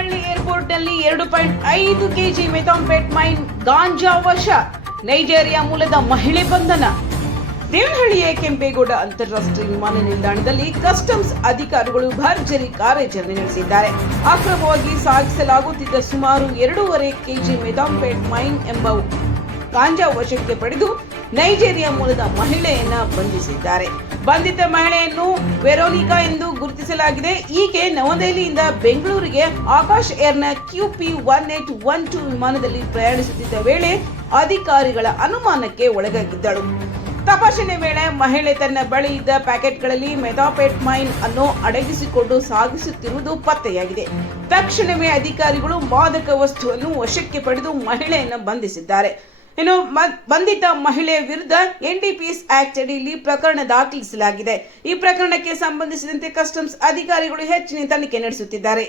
ದೇವನಹಳ್ಳಿ ಏರ್ಪೋರ್ಟ್ನಲ್ಲಿ ಎರಡು ಪಾಯಿಂಟ್ ಐದು KG ಮೆಥಾಂಪೇಟ್ main ಗಾಂಜಾ ವಶ. ನೈಜೀರಿಯಾ ಮೂಲದ ಮಹಿಳೆ ಬಂಧನ. ದೇವನಹಳ್ಳಿಯ ಕೆಂಪೇಗೌಡ ಅಂತಾರಾಷ್ಟ್ರೀಯ ವಿಮಾನ ನಿಲ್ದಾಣದಲ್ಲಿ ಕಸ್ಟಮ್ಸ್ ಅಧಿಕಾರಿಗಳು ಭರ್ಜರಿ ಕಾರ್ಯಾಚರಣೆ ನಡೆಸಿದ್ದಾರೆ. ಅಕ್ರಮವಾಗಿ ಸಾಗಿಸಲಾಗುತ್ತಿದ್ದ ಸುಮಾರು ಎರಡೂವರೆ ಕೆಜಿ ಮೆಥಾಂಪೇಟ್ ಮೈನ್ ಎಂಬ ಗಾಂಜಾ ವಶಕ್ಕೆ ಪಡೆದು ನೈಜೀರಿಯಾ ಮೂಲದ ಮಹಿಳೆಯನ್ನ ಬಂಧಿಸಿದ್ದಾರೆ. ಬಂಧಿತ ಮಹಿಳೆಯನ್ನು ವೆರೋನಿಕಾ ಎಂದು ಗುರುತಿಸಲಾಗಿದೆ. ಈಕೆ ನವದೆಹಲಿಯಿಂದ ಬೆಂಗಳೂರಿಗೆ Akash ಏರ್ನ QP one eight one two ವಿಮಾನದಲ್ಲಿ ಪ್ರಯಾಣಿಸುತ್ತಿದ್ದ ವೇಳೆ ಅಧಿಕಾರಿಗಳ ಅನುಮಾನಕ್ಕೆ ಒಳಗಾಗಿದ್ದಳು. ತಪಾಸಣೆ ವೇಳೆ ಮಹಿಳೆ ತನ್ನ ಬಳಿ ಇದ್ದ ಪ್ಯಾಕೆಟ್ಗಳಲ್ಲಿ ಮೆಥಾಪೇಟ್ ಮೈನ್ ಅನ್ನು ಅಡಗಿಸಿಕೊಂಡು ಸಾಗಿಸುತ್ತಿರುವುದು ಪತ್ತೆಯಾಗಿದೆ. ತಕ್ಷಣವೇ ಅಧಿಕಾರಿಗಳು ಮಾದಕ ವಸ್ತುವನ್ನು ವಶಕ್ಕೆ ಪಡೆದು ಮಹಿಳೆಯನ್ನು ಬಂಧಿಸಿದ್ದಾರೆ. ಇನ್ನು ಬಂಧಿತ ಮಹಿಳೆ ವಿರುದ್ಧ ಎನ್ಡಿಪಿಎಸ್ ಆಕ್ಟ್ ಅಡಿಯಲ್ಲಿ ಪ್ರಕರಣ ದಾಖಲಿಸಲಾಗಿದೆ. ಈ ಪ್ರಕರಣಕ್ಕೆ ಸಂಬಂಧಿಸಿದಂತೆ ಕಸ್ಟಮ್ಸ್ ಅಧಿಕಾರಿಗಳು ಹೆಚ್ಚಿನ ತನಿಖೆ ನಡೆಸುತ್ತಿದ್ದಾರೆ.